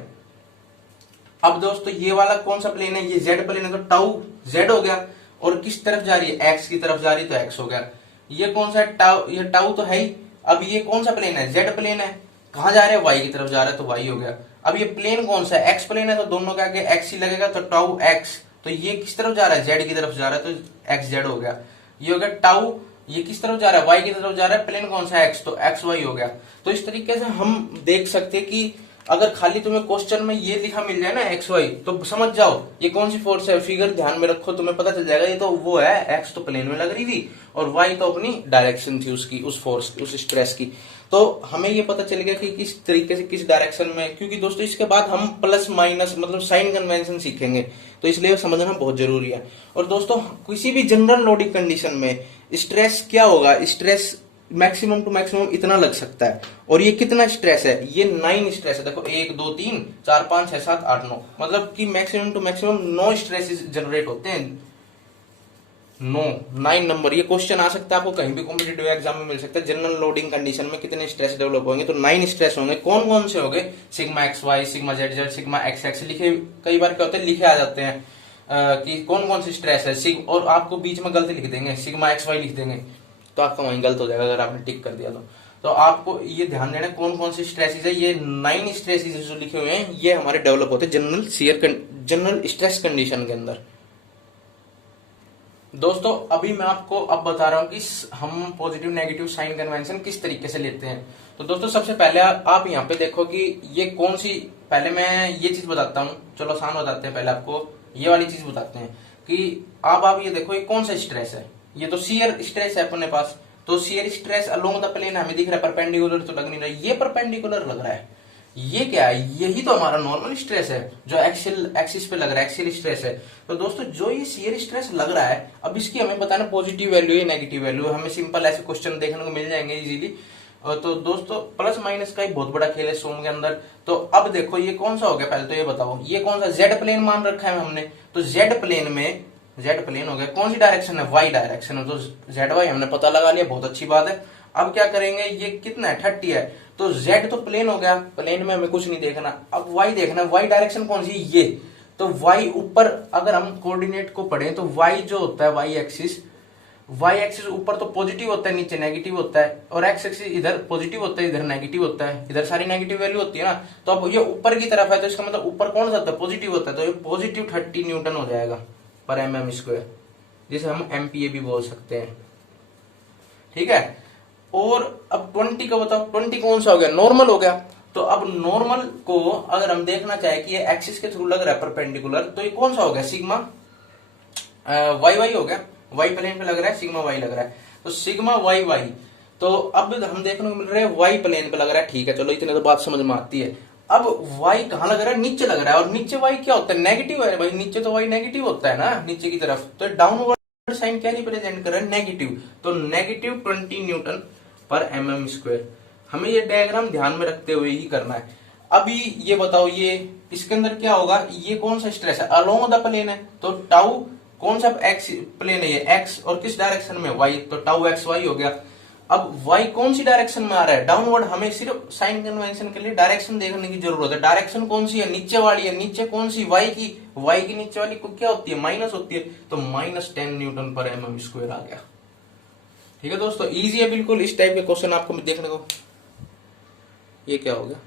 अब दोस्तों ये वाला कौन सा प्लेन है, ये जेड प्लेन है, तो टाउ जेड हो गया, और किस तरफ जा रही है, एक्स की तरफ जा रही है, तो एक्स हो गया। ये कौन सा है, टाउ, ये टाउ तो है ही। अब ये कौन सा प्लेन है, जेड प्लेन है, कहां जा रहे हैं, वाई की तरफ जा रहा है, तो वाई हो गया। अब ये प्लेन कौन सा है, एक्स प्लेन है, तो दोनों के आगे एक्स ही लगेगा, तो टाउ एक्स। तो ये किस तरफ जा रहा है, जेड की तरफ जा रहा है, तो एक्स जेड हो गया। ये हो गया टाउ, ये किस तरफ जा रहा है, वाई की तरफ जा रहा है, प्लेन कौन सा है, एक्स, तो एक्स वाई हो गया। तो इस तरीके से हम देख सकते हैं कि अगर खाली तुम्हें क्वेश्चन में ये लिखा मिल जाए ना एक्स वाई, तो समझ जाओ ये कौन सी फोर्स है, फिगर ध्यान में रखो, तुम्हें पता चल जाएगा ये तो वो है, एक्स तो प्लेन में लग रही थी और वाई तो अपनी डायरेक्शन थी उसकी, उस फोर्स, उस स्ट्रेस की। तो हमें ये पता चल गया कि किस तरीके से किस डायरेक्शन में, क्योंकि दोस्तों इसके बाद हम प्लस माइनस मतलब साइन कन्वेंशन सीखेंगे, तो इसलिए समझना बहुत जरूरी है। और दोस्तों किसी भी जनरल लोडिंग कंडीशन में स्ट्रेस क्या होगा, स्ट्रेस मैक्सिमम टू मैक्सिमम इतना लग सकता है। और ये कितना स्ट्रेस है, ये 9 स्ट्रेस है। देखो 1 2 3 4 5 6 7 8 9, मतलब कि maximum to maximum 9 stresses generate होते हैं। 9 नंबर, ये क्वेश्चन आ सकता है आपको कहीं भी कॉम्पिटिटिव एग्जाम में मिल सकता है। जनरल लोडिंग कंडीशन में कितने स्ट्रेस डेवलप होंगे, तो 9 स्ट्रेस होंगे। कौन कौन से होंगे, sigma x y, sigma z z, sigma x x, लिखे कई बार क्या होते हैं, लिखे आ जाते हैं कि कौन कौन सी स्ट्रेस है, और आपको बीच में गलती लिख देंगे, सिग्मा एक्स वाई लिख देंगे, तो आपका वहीं गलत हो जाएगा अगर आपने टिक कर दिया तो आपको ये ध्यान देना कौन कौन सी स्ट्रेसेस है। ये 9 स्ट्रेसेस जो लिखे हुए हैं ये हमारे डेवलप होते हैं जनरल स्ट्रेस कंडीशन के अंदर। दोस्तों अभी मैं आपको अब बता रहा हूं कि हम पॉजिटिव नेगेटिव साइन कन्वेंशन किस तरीके से लेते हैं। तो दोस्तों सबसे पहले आप यहाँ पे देखो कि ये कौन सी, पहले मैं ये चीज बताता हूँ, चलो आसान बताते हैं, पहले आपको ये वाली चीज बताते हैं कि आप ये देखो ये कौन सा स्ट्रेस है, ये तो शियर स्ट्रेस है अपने पास, तो shear stress along the plane हमें दिख रहा है, परपेंडिकुलर तो लग नहीं रहा, ये परपेंडिकुलर लग रहा है। ये क्या है, यही तो हमारा नॉर्मल स्ट्रेस है जो एक्सियल एक्सिस पे लग रहा है, एक्सियल स्ट्रेस है। तो दोस्तों जो ये शियर स्ट्रेस लग रहा है, अब इसकी हमें बताना पॉजिटिव वैल्यू है नेगेटिव वैल्यू, हमें सिंपल ऐसे क्वेश्चन देखने को मिल जाएंगे इजीली। तो दोस्तों प्लस माइनस का ही बहुत बड़ा खेल है सोम के अंदर। तो अब देखो ये कौन सा हो गया, पहले तो ये बताओ ये कौन सा, जेड प्लेन मान रखा है हमने, तो जेड प्लेन में जेड प्लेन हो गया, कौन सी डायरेक्शन है, वाई डायरेक्शन है, तो जेड वाई हमने पता लगा लिया, बहुत अच्छी बात है। अब क्या करेंगे, ये कितना है 30 है, तो जेड तो प्लेन हो गया, प्लेन में हमें कुछ नहीं देखना। अब वाई देखना, वाई डायरेक्शन कौन सी, ये तो वाई ऊपर, अगर हम कोऑर्डिनेट को पढ़ें तो वाई जो होता है वाई एक्सिस ऊपर तो पॉजिटिव होता है, नीचे नेगेटिव होता है, और एक्स एक्सिस इधर पॉजिटिव होता है, इधर नेगेटिव होता है, इधर सारी नेगेटिव वैल्यू होती है ना। तो अब ये ऊपर की तरफ है, तो इसका मतलब ऊपर कौन सा होता है, पॉजिटिव होता है, तो ये पॉजिटिव 30 न्यूटन हो जाएगा पर mm स्क्वायर, जिसे हम MPa भी बोल सकते हैं। ठीक है, और अब 20 का बताओ, 20 कौन सा हो गया, नॉर्मल हो गया। तो अब नॉर्मल को अगर हम देखना चाहे कि ये एक्सिस के थ्रू लग रहा है परपेंडिकुलर, तो ये कौन सा हो गया, सिग्मा वाई वाई हो गया, वाई प्लेन पे लग रहा है, सिग्मा वाई लग रहा है, तो सिग्मा वाई वाई। तो अब हम देखने को मिल रहा है वाई प्लेन पे लग रहा है, ठीक है चलो इतने तो बात समझ में आती है। अब y कहां लग रहा है, नीचे लग रहा है, और नीचे y क्या होता है, नेगेटिव है भाई, नीचे तो y नेगेटिव होता है ना नीचे की तरफ, तो डाउनवर्ड साइन क्या रिप्रेजेंट कर रहा है, नेगेटिव, तो नेगेटिव 20 न्यूटन पर mm स्क्वायर। हमें ये डायग्राम ध्यान में रखते हुए ही करना है। अभी ये बताओ ये इसके अंदर क्या होगा, ये कौन सा स्ट्रेस है, अलोंग द प्लेन है, तो टाउ कौन सा एक्स प्लेन है, ये x, और किस डायरेक्शन में y, तो टाउ एक्स वाई हो गया। अब y कौन सी डायरेक्शन में आ रहा है, डाउनवर्ड, हमें सिर्फ साइन कन्वेंशन के लिए डायरेक्शन देखने की जरूरत है। डायरेक्शन कौन सी है, नीचे वाली है, नीचे कौन सी, y की नीचे वाली को क्या होती है, माइनस होती है, तो -10 न्यूटन पर mm स्क्वायर आ गया। ठीक है दोस्तों, इजी है बिल्कुल, इस टाइप के क्वेश्चन आपको देखने को। ये क्या हो गया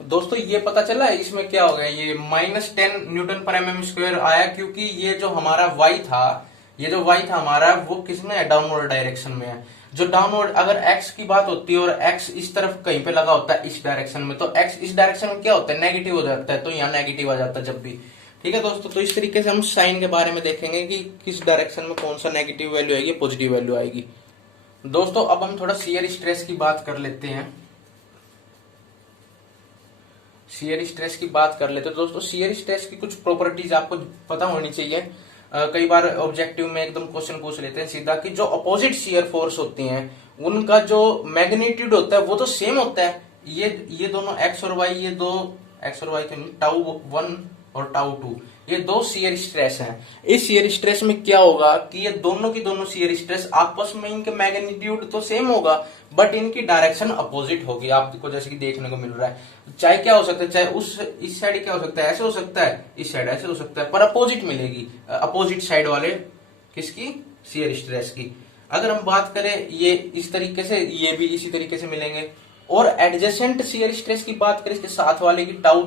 दोस्तों, ये पता चला है इसमें क्या हो गया, ये -10 न्यूटन पर mm स्क्वायर आया, क्योंकि ये जो हमारा y था, ये जो y था हमारा, वो किसमें है, डाउनवर्ड डायरेक्शन में है। जो डाउनवर्ड, अगर x की बात होती है और x इस तरफ कहीं पे लगा होता है इस डायरेक्शन में, तो x इस डायरेक्शन में क्या होता है, नेगेटिव हो जाता है, तो यहाँ नेगेटिव आ जाता है जब भी। ठीक है दोस्तों, तो इस तरीके से हम साइन के बारे में देखेंगे कि किस डायरेक्शन में कौन सा नेगेटिव वैल्यू आएगी, पॉजिटिव वैल्यू आएगी। दोस्तों अब हम थोड़ा शियर स्ट्रेस की बात कर लेते हैं, शियर स्ट्रेस की बात कर लेते हैं। दोस्तों शियर स्ट्रेस की कुछ प्रॉपर्टीज आपको पता होनी चाहिए। कई बार ऑब्जेक्टिव में एकदम क्वेश्चन पूछ लेते हैं सीधा कि जो अपोजिट शियर फोर्स होती हैं उनका जो मैग्नीट्यूड होता है वो तो सेम होता है। ये दोनों एक्स और वाई, ये दो एक्स और वाई तो नहीं, टाउ 1 और टाउ 2, ये दो शियर स्ट्रेस हैं। इस शियर स्ट्रेस में क्या होगा कि ये दोनों की दोनों शियर स्ट्रेस आपस में इनके मैग्नीट्यूड तो सेम होगा, बट इनकी डायरेक्शन अपोजिट होगी, आपको जैसे कि देखने को मिल रहा है। चाहे क्या हो सकता है, चाहे इस साइड क्या हो सकता है, ऐसे हो सकता है, इस साइड ऐसे हो सकता है, पर अपोजिट मिलेगी, अपोजिट साइड वाले किसकी, शियर स्ट्रेस की। अगर हम बात करें ये इस तरीके से, ये भी इसी तरीके से मिलेंगे। और एडजेसेंट शियर स्ट्रेस की बात करें, इसके साथ वाले की टाउ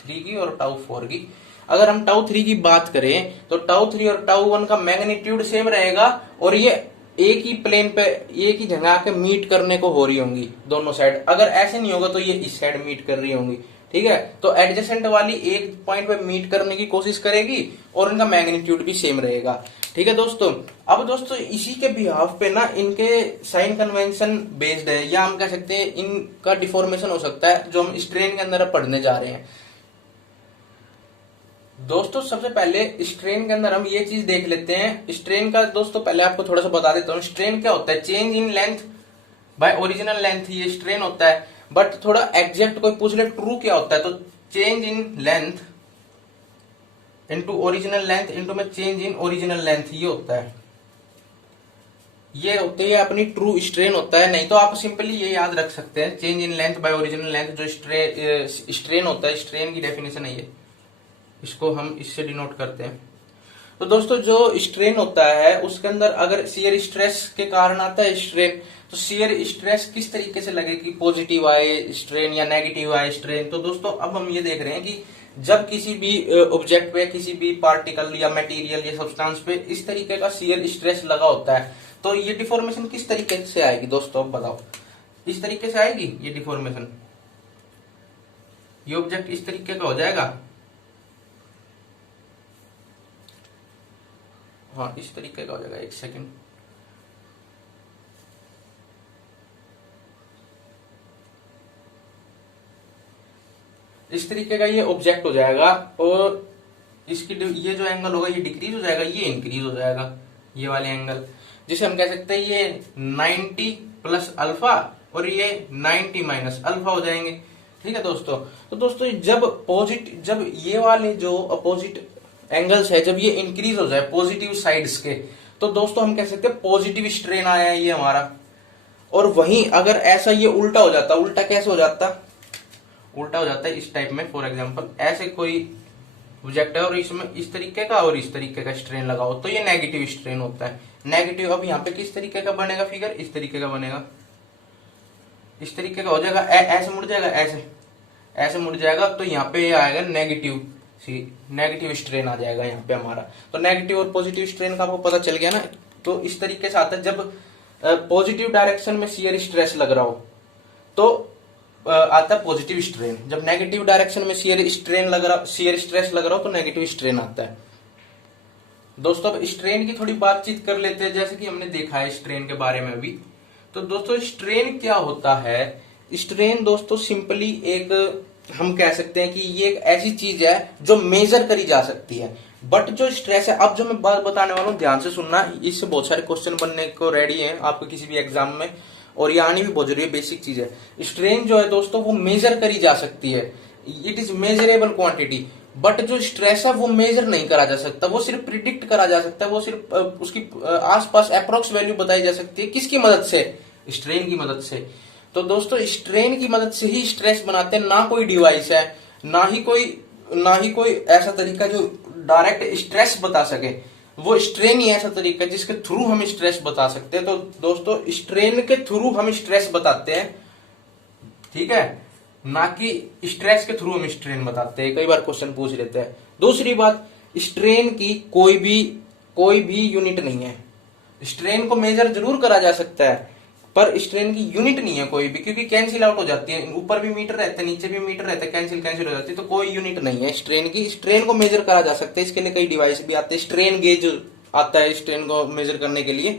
3 की और टाउ 4 की। अगर हम टाउ 3 की बात करें तो टाउ 3 और टाउ 1 का मैग्नीट्यूड सेम रहेगा, और ये एक ही प्लेन पे, एक ही जगह आके मीट करने को हो रही होंगी दोनों साइड। अगर ऐसे नहीं होगा तो ये इस साइड मीट कर रही होंगी, ठीक है। तो एडजेसेंट वाली एक पॉइंट पे मीट करने की कोशिश करेगी और इनका मैग्नीट्यूड भी सेम रहेगा, ठीक है दोस्तों। अब दोस्तों इसी के बिहाफ पे ना इनके साइन कन्वेंशन बेस्ड है, या हम कह सकते हैं इनका डिफॉर्मेशन हो सकता है, जो हम स्ट्रेन के अंदर पढ़ने जा रहे हैं। दोस्तों सबसे पहले स्ट्रेन के अंदर हम ये चीज देख लेते हैं। स्ट्रेन का दोस्तों पहले आपको थोड़ा सा बता देता हूँ, स्ट्रेन क्या होता है, change in length bye original length, ये स्ट्रेन होता है। बट थोड़ा एग्जैक्ट कोई पूछ ले ट्रू क्या होता है, तो change in length into original length into में चेंज इन ओरिजिनल लेंथ, ये होता है, ये होती है अपनी ट्रू स्ट्रेन होता है। नहीं तो आप सिंपली ये याद रख सकते हैं, change in length bye original length जो स्ट्रेन होता है, स्ट्रेन की डेफिनेशन है ये, इसको हम इससे डिनोट करते हैं। तो दोस्तों जो स्ट्रेन होता है उसके अंदर अगर शियर स्ट्रेस के कारण आता है स्ट्रेन, तो शियर स्ट्रेस किस तरीके से लगेगी, पॉजिटिव आए स्ट्रेन या नेगेटिव आए स्ट्रेन। तो दोस्तों अब हम ये देख रहे हैं कि जब किसी भी ऑब्जेक्ट पे, किसी भी पार्टिकल या मटेरियल या सब्सटेंस पे इस तरीके का शियर स्ट्रेस लगा होता है, तो ये डिफॉर्मेशन किस तरीके से आएगी दोस्तों, अब बताओ। इस तरीके से आएगी ये डिफॉर्मेशन, ये ऑब्जेक्ट इस तरीके का हो जाएगा, हाँ इस तरीके का हो जाएगा, एक सेकंड, इस तरीके का ये ऑब्जेक्ट हो जाएगा, और इसकी ये जो एंगल होगा ये डिक्रीज हो जाएगा, ये इंक्रीज हो जाएगा, ये वाले एंगल, जिसे हम कह सकते हैं ये 90 प्लस अल्फा और ये 90 माइनस अल्फा हो जाएंगे, ठीक है दोस्तों। तो दोस्तों जब ये वाले जो अपोजिट एंगल्स है जब ये इंक्रीज हो जाए पॉजिटिव साइड्स के, तो दोस्तों हम कह सकते हैं पॉजिटिव स्ट्रेन आया है ये हमारा। और वहीं अगर ऐसा ये उल्टा हो जाता, उल्टा कैसे हो जाता, उल्टा हो जाता है इस टाइप में, फॉर एग्जांपल ऐसे कोई ऑब्जेक्ट है और इसमें इस तरीके का और इस तरीके का स्ट्रेन लगा हो, तो ये नेगेटिव स्ट्रेन होता है। नेगेटिव अब यहाँ पे किस तरीके का बनेगा फिगर, इस तरीके का बनेगा, इस तरीके का हो जाएगा, ऐसे मुड़ जाएगा, ऐसे मुड़ जाएगा, तो यहाँ पे ये आएगा नेगेटिव स्ट्रेन आ जाएगा यहाँ पे हमारा। तो नेगेटिव और पॉजिटिव स्ट्रेन का आपको पता चल गया ना। तो इस तरीके से आता है, जब पॉजिटिव डायरेक्शन में शियर स्ट्रेस लग रहा हो तो आता है पॉजिटिव स्ट्रेन, जब नेगेटिव डायरेक्शन में शियर स्ट्रेस लग रहा हो तो नेगेटिव स्ट्रेन आता है। दोस्तों अब स्ट्रेन की थोड़ी बातचीत कर लेते हैं, जैसे कि हमने देखा है स्ट्रेन के बारे में अभी। तो दोस्तों स्ट्रेन क्या होता है, स्ट्रेन दोस्तों सिंपली एक, हम कह सकते हैं कि ये एक ऐसी चीज है जो मेजर करी जा सकती है। बट जो स्ट्रेस है, अब जो मैं बात बताने वाला हूँ ध्यान से सुनना, इससे बहुत सारे क्वेश्चन बनने को रेडी हैं आपको किसी भी एग्जाम में, और ये आनी भी बहुत जरूरी है, बेसिक चीज है। स्ट्रेन जो है दोस्तों वो मेजर करी जा सकती है, it is measurable quantity. But जो स्ट्रेस है वो मेजर नहीं करा जा सकता, वो सिर्फ प्रिडिक्ट करा जा सकता है, वो सिर्फ उसकी आसपास अप्रोक्स वैल्यू बताई जा सकती है, किसकी मदद से, स्ट्रेन की मदद से। तो दोस्तों स्ट्रेन की मदद से ही स्ट्रेस बनाते हैं, ना कोई डिवाइस है, ना ही कोई ऐसा तरीका जो डायरेक्ट स्ट्रेस बता सके, वो स्ट्रेन ही ऐसा तरीका जिसके थ्रू हम स्ट्रेस बता सकते हैं। तो दोस्तों स्ट्रेन के थ्रू हम स्ट्रेस बताते हैं, ठीक है, ना कि स्ट्रेस के थ्रू हम स्ट्रेन बताते हैं, कई बार क्वेश्चन पूछ लेते हैं। दूसरी बात, स्ट्रेन की कोई भी यूनिट नहीं है। स्ट्रेन को मेजर जरूर करा जा सकता है पर स्ट्रेन की यूनिट नहीं है कोई भी, क्योंकि कैंसिल आउट हो जाती है, ऊपर भी मीटर रहता है नीचे भी मीटर रहता है, कैंसिल हो जाती है, तो कोई यूनिट नहीं है स्ट्रेन की। स्ट्रेन को मेजर करा जा सकता है, इसके लिए कई डिवाइस भी आते हैं, स्ट्रेन गेज आता है स्ट्रेन को मेजर करने के लिए।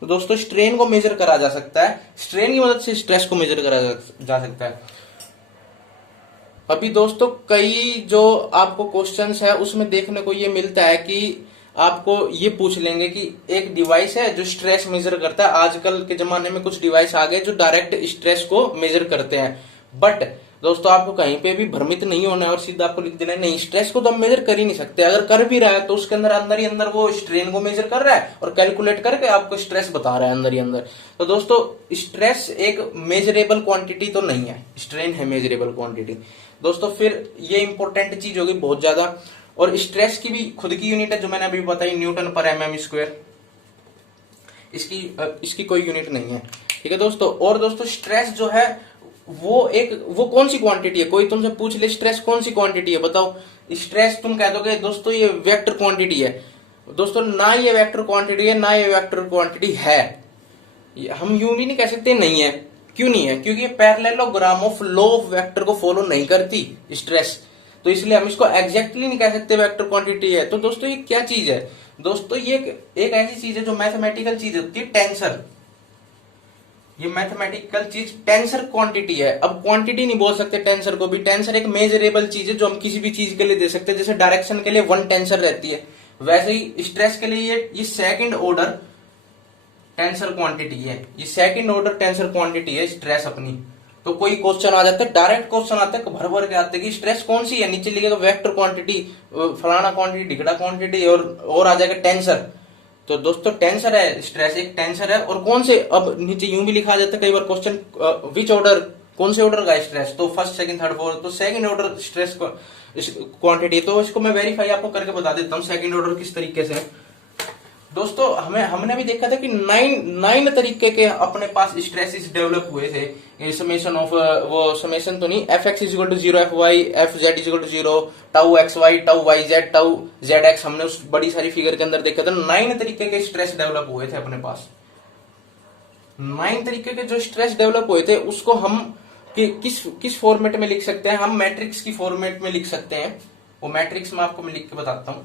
तो दोस्तों स्ट्रेन को मेजर करा जा सकता है, स्ट्रेन की मदद से स्ट्रेस को मेजर करा जा सकता है। अभी दोस्तों कई जो आपको क्वेश्चंस है उसमें देखने को ये मिलता है कि आपको ये पूछ लेंगे कि एक डिवाइस है जो स्ट्रेस मेजर करता है। आजकल के जमाने में कुछ डिवाइस आ गए जो डायरेक्ट स्ट्रेस को मेजर करते हैं, बट दोस्तों आपको कहीं पे भी भ्रमित नहीं होना है और सीधा आपको लिख देना है नहीं, स्ट्रेस को तो हम मेजर कर ही नहीं सकते, अगर कर भी रहा है तो उसके अंदर अंदर ही अंदर वो स्ट्रेन को मेजर कर रहा है और कैलकुलेट करके आपको स्ट्रेस बता रहा है अंदर ही अंदर। तो दोस्तों स्ट्रेस एक मेजरेबल क्वांटिटी तो नहीं है, स्ट्रेन है मेजरेबल क्वांटिटी। दोस्तों फिर ये इंपॉर्टेंट चीज होगी बहुत ज्यादा, और स्ट्रेस की भी खुद की यूनिट है जो मैंने अभी बताई, न्यूटन पर एमएम स्क्वायर, इसकी कोई यूनिट नहीं है, ठीक है दोस्तों। और दोस्तों स्ट्रेस जो है वो कौन सी क्वांटिटी है, कोई तुमसे पूछ ले स्ट्रेस कौन सी क्वांटिटी है बताओ, स्ट्रेस तुम कह दोगे दोस्तों ये वेक्टर क्वांटिटी है। दोस्तों ना ये वेक्टर क्वांटिटी है ना ये वेक्टर क्वांटिटी है, हम यूं भी नहीं कह सकते नहीं है। क्यों नहीं है? क्योंकि parallelogram of law of vector को फॉलो नहीं करती स्ट्रेस, तो इसलिए हम इसको एग्जैक्टली नहीं कह सकते वेक्टर क्वांटिटी है। तो दोस्तों ये क्या चीज है? दोस्तों ये एक ऐसी चीज है जो मैथमेटिकल चीज होती है, टेंसर। ये मैथमेटिकल चीज टेंसर क्वांटिटी है। अब क्वांटिटी नहीं बोल सकते टेंसर को भी, टेंसर एक मेजरेबल चीज है जो हम किसी भी चीज के लिए दे सकते हैं। जैसे डायरेक्शन के लिए 1 टेंसर रहती है, वैसे ही स्ट्रेस के लिए ये सेकंड ऑर्डर टेंसर क्वांटिटी है, ये सेकंड ऑर्डर टेंसर क्वांटिटी है स्ट्रेस अपनी। तो कोई क्वेश्चन आ जाता है, डायरेक्ट क्वेश्चन आता है भर भर के आते हैं कि स्ट्रेस कौन सी है, नीचे लिखेगा वेक्टर क्वांटिटी, फलाना क्वांटिटी, ढिकड़ा क्वांटिटी, और आ जाएगा टेंसर। तो दोस्तों टेंसर है, स्ट्रेस एक टेंसर है। और कौन से, अब नीचे यूं भी लिखा जाता है कई बार क्वेश्चन, विच ऑर्डर, कौन से ऑर्डर का स्ट्रेस, तो फर्स्ट सेकंड थर्ड फोर्थ, तो सेकंड ऑर्डर स्ट्रेस क्वांटिटी। तो इसको मैं वेरीफाई आपको करके बता देता हूँ सेकंड ऑर्डर किस तरीके से है। दोस्तों हमने भी देखा था कि 9 तरीके के अपने पास स्ट्रेसेस डेवलप हुए थे। समेशन ऑफ, वो समेशन तो नहीं, F x is equal to 0, F Y, F z is equal to 0, tau x y, tau y z, tau z x, हमने उस बड़ी सारी फिगर के अंदर देखा था 9 तरीके के स्ट्रेस डेवलप हुए थे अपने पास। 9 तरीके के जो स्ट्रेस डेवलप हुए थे उसको हम किस फॉर्मेट में लिख सकते हैं? हम मैट्रिक्स की फॉर्मेट में लिख सकते हैं। वो मैट्रिक्स में आपको मैं लिख के बताता हूं।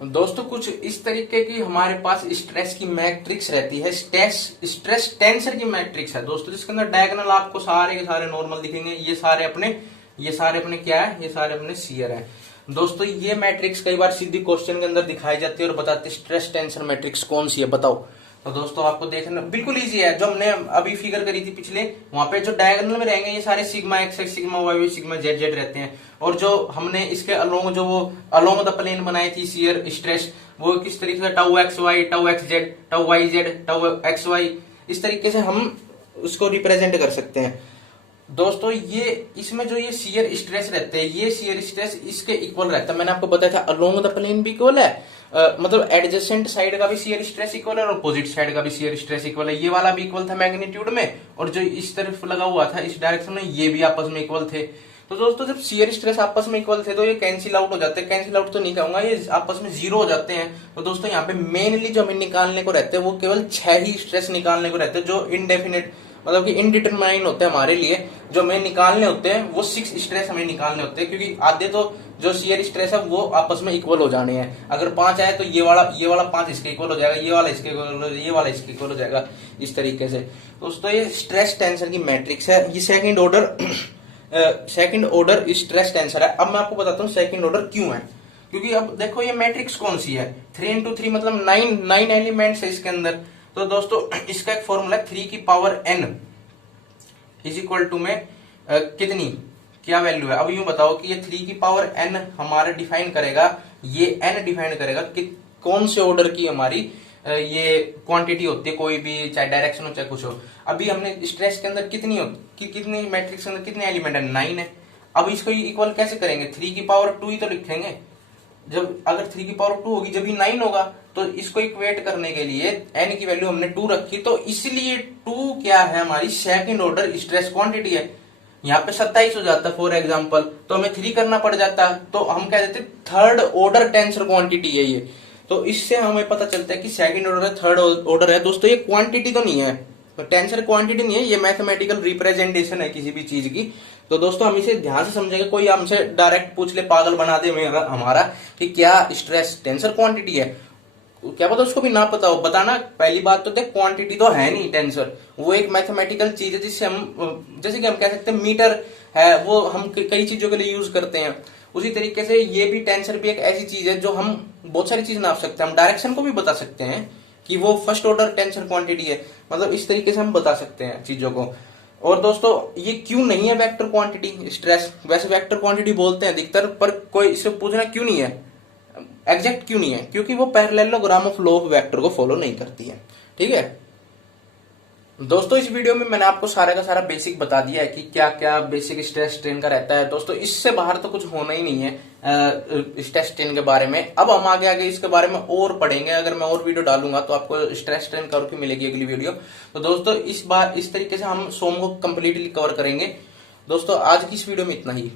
दोस्तों कुछ इस तरीके की हमारे पास स्ट्रेस की मैट्रिक्स रहती है, स्ट्रेस टेंसर की मैट्रिक्स है दोस्तों, जिसके अंदर डायगोनल आपको सारे के सारे नॉर्मल दिखेंगे। ये सारे अपने क्या है? ये सारे अपने शियर है। दोस्तों ये मैट्रिक्स कई बार सीधी क्वेश्चन के अंदर दिखाई जाती है और बताती है स्ट्रेस टेंसर मैट्रिक्स कौन सी है बताओ। तो दोस्तों आपको देखना बिल्कुल इजी है, जो हमने अभी फिगर करी थी पिछले, वहां पे जो डायगोनल में रहेंगे ये सारे sigma x x, sigma y, sigma z z रहते हैं। और जो हमने इसके अलोंग जो वो अलोंग द प्लेन बनाई थी शियर स्ट्रेस, वो किस तरीके से tau x y, tau x z, tau y z, tau x y, इस तरीके से हम उसको रिप्रेजेंट कर सकते हैं। दोस्तों ये इसमें जो ये शियर स्ट्रेस रहते हैं, ये शियर स्ट्रेस इसके इक्वल रहता है। मैंने आपको बताया था अलोंग द प्लेन भी इक्वल है, मतलब एडजेसेंट साइड का भी शियर स्ट्रेस इक्वल है और अपोजिट साइड का भी शियर स्ट्रेस इक्वल है। ये वाला भी इक्वल था मैग्नीट्यूड में, और जो इस तरफ लगा हुआ था इस डायरेक्शन में, ये भी आपस में इक्वल थे। तो दोस्तों जब शियर स्ट्रेस आपस में इक्वल थे तो ये कैंसिल आउट हो जाते हैं, कैंसिल आउट तो नहीं कहूंगा, ये आपस में 0 हो जाते हैं। तो दोस्तों यहाँ पे मेनली जो हमें निकालने को रहते हैं वो केवल 6 ही स्ट्रेस निकालने को रहते हैं, जो इनडेफिनेट मतलब कि इनडिटरमाइन होते हैं हमारे लिए। जो हमें निकालने होते हैं वो 6 स्ट्रेस हमें निकालने होते हैं, क्योंकि आधे तो जो शियर स्ट्रेस है वो आपस में इक्वल हो जाने हैं। अगर 5 आए तो ये वाला 5 इसके इक्वल हो जाएगा, ये वाला इसके इक्वल, ये वाला इसके इक्वल हो जाएगा, इस तरीके से। दोस्तों ये स्ट्रेस टेंसर की मैट्रिक्स है, ये सेकंड ऑर्डर स्ट्रेस टेंसर है। अब मैं आपको बताता हूँ सेकंड ऑर्डर क्यों है, क्योंकि अब देखो ये मैट्रिक्स कौन सी है, 3 into 3 मतलब 9 एलिमेंट्स है इसके अंदर। तो दोस्तों इसका एक फॉर्मूला 3 की power n is equal to में कितनी क्या वैल्यू है। अब यूं बताओ कि ये 3 की पावर n हमारा डिफाइन करेगा, ये n डिफाइन करेगा कि कौन से ऑर्डर की हमारी ये क्वांटिटी होती है, कोई भी, चाहे डायरेक्शन हो चाहे कुछ हो। अभी हमने स्ट्रेस के अंदर कितनी मैट्रिक्स के अंदर कितने एलिमेंट है? 9 है। अब इसको इक्वल कैसे करेंगे? 3 की पावर 2 ही तो लिखेंगे। जब अगर 3 की पावर 2 होगी जब ही 9 होगा, तो इसको इक्वेट करने के लिए n की वैल्यू हमने 2 रखी, तो इसलिए 2 क्या है? हमारी सेकंड ऑर्डर स्ट्रेस क्वांटिटी है। यहाँ पे 27 हो जाता फॉर एग्जांपल, तो हमें 3 करना पड़ जाता, तो हम कह देते थर्ड ऑर्डर टेंसर क्वांटिटी है ये। तो इससे हमें पता चलता है कि सेकंड ऑर्डर है, थर्ड ऑर्डर है। दोस्तों ये क्वांटिटी तो नहीं है, तो टेंसर क्वांटिटी नहीं है, ये मैथमेटिकल रिप्रेजेंटेशन है किसी भी चीज की। तो दोस्तों हम इसे ध्यान से समझेंगे, कोई हमसे डायरेक्ट पूछ ले, पागल बना दे हमारा कि क्या स्ट्रेस टेंसर क्वांटिटी है, क्या पता उसको भी ना पता हो, बताना। पहली बात तो देख क्वांटिटी तो है नहीं टेंसर, वो एक मैथमेटिकल चीज है जिससे हम, जैसे कि हम कह सकते हैं मीटर है, वो हम कई चीजों के लिए यूज करते हैं। उसी तरीके से ये भी टेंसर भी एक ऐसी चीज है जो हम बहुत सारी चीज नाप सकते हैं। हम डायरेक्शन को भी बता सकते हैं कि वो फर्स्ट ऑर्डर टेंसर क्वांटिटी है, मतलब इस तरीके से हम बता सकते हैं चीजों को। और दोस्तों ये क्यों नहीं है वेक्टर क्वांटिटी स्ट्रेस? वैसे वेक्टर क्वांटिटी बोलते हैं अधिकतर, पर कोई इससे पूछना क्यों नहीं है, एग्जैक्ट क्यों नहीं है? क्योंकि वो parallelogram of law of vector को फॉलो नहीं करती है। ठीक है दोस्तों, इस वीडियो में मैंने आपको सारा का सारा बेसिक बता दिया है कि क्या क्या बेसिक स्ट्रेस स्ट्रेन का रहता है। दोस्तों इससे बाहर तो कुछ होना ही नहीं है स्ट्रेस स्ट्रेन के बारे में। अब हम आगे आगे इसके बारे में और पढ़ेंगे। अगर मैं और वीडियो डालूंगा तो आपको स्ट्रेस स्ट्रेन कवर की मिलेगी अगली वीडियो। तो दोस्तों इस बार इस तरीके से हम सोम को कंप्लीटली कवर करेंगे। दोस्तों आज की इस वीडियो में इतना ही।